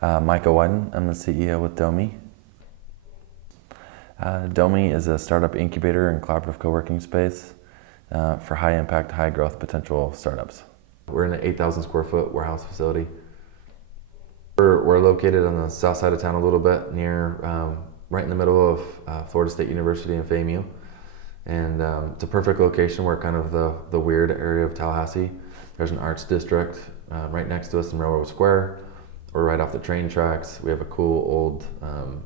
Michael Wyden, I'm the CEO with Domi. Domi is a startup incubator and collaborative co-working space for high impact, high growth potential startups. We're in an 8,000 square foot warehouse facility. We're located on the south side of town a little bit, near, right in the middle of Florida State University and FAMU. And it's a perfect location. We're kind of the weird area of Tallahassee. There's an arts district right next to us in Railroad Square. We're right off the train tracks. We have a cool old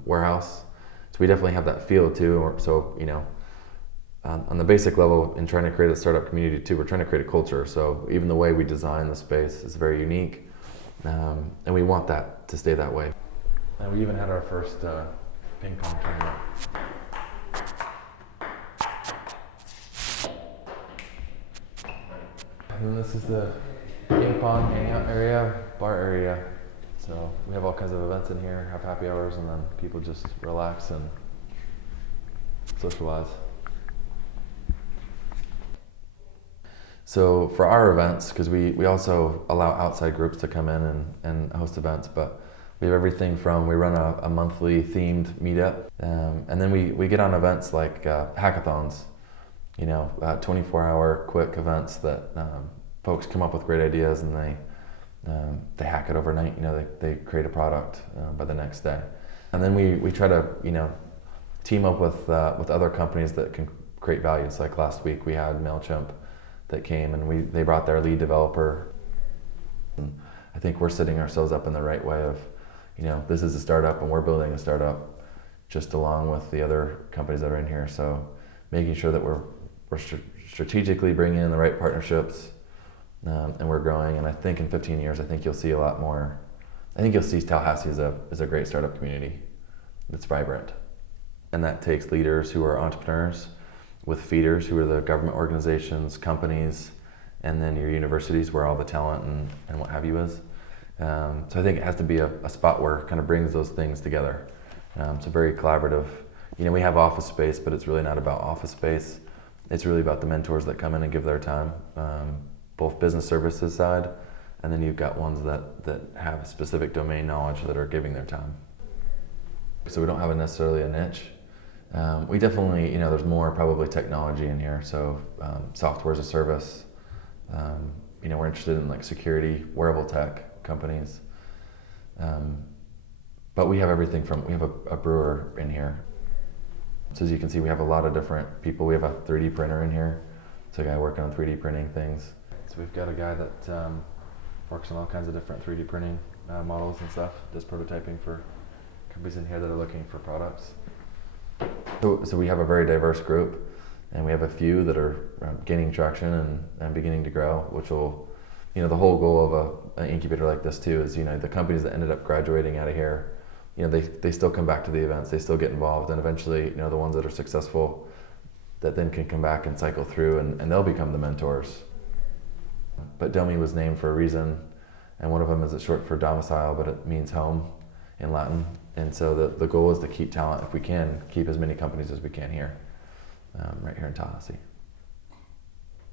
warehouse. So we definitely have that feel too. So, you know, on the basic level, in trying to create a startup community too, we're trying to create a culture. So even the way we design the space is very unique. And we want that to stay that way. And we even had our first ping pong tournament. And this is the ping pong hangout area, bar area. So we have all kinds of events in here, have happy hours, and then people just relax and socialize. So for our events, because we also allow outside groups to come in and host events, but we have everything from, we run a monthly themed meetup, and then we get on events like hackathons, you know, 24-hour quick events that folks come up with great ideas and they hack it overnight. You know, they create a product by the next day, and then we try to, you know, team up with other companies that can create value. So like last week we had MailChimp that came and they brought their lead developer. And I think we're setting ourselves up in the right way of, you know, this is a startup and we're building a startup just along with the other companies that are in here. So making sure that we're strategically bringing in the right partnerships, and we're growing. And I think in 15 years, I think you'll see a lot more. I think you'll see Tallahassee as a great startup community that's vibrant. And that takes leaders who are entrepreneurs with feeders who are the government organizations, companies, and then your universities where all the talent and what have you is. So I think it has to be a spot where it kind of brings those things together. So very collaborative. You know, we have office space, but it's really not about office space. It's really about the mentors that come in and give their time, both business services side, and then you've got ones that have specific domain knowledge that are giving their time. So we don't have necessarily a niche. We definitely, you know, there's more probably technology in here. So software as a service. You know, we're interested in like security, wearable tech companies. But we have everything from, we have a brewer in here. So as you can see, we have a lot of different people. We have a 3D printer in here. So a guy working on 3D printing things. So we've got a guy that works on all kinds of different 3D printing models and stuff, does prototyping for companies in here that are looking for products. So we have a very diverse group, and we have a few that are gaining traction and beginning to grow, which will, you know, the whole goal of an incubator like this too is, you know, the companies that ended up graduating out of here, you know, they still come back to the events, they still get involved, and eventually, you know, the ones that are successful that then can come back and cycle through and they'll become the mentors. But Domi was named for a reason, and one of them is short for domicile, but it means home in Latin. And so the goal is to keep talent, if we can, keep as many companies as we can here, right here in Tallahassee.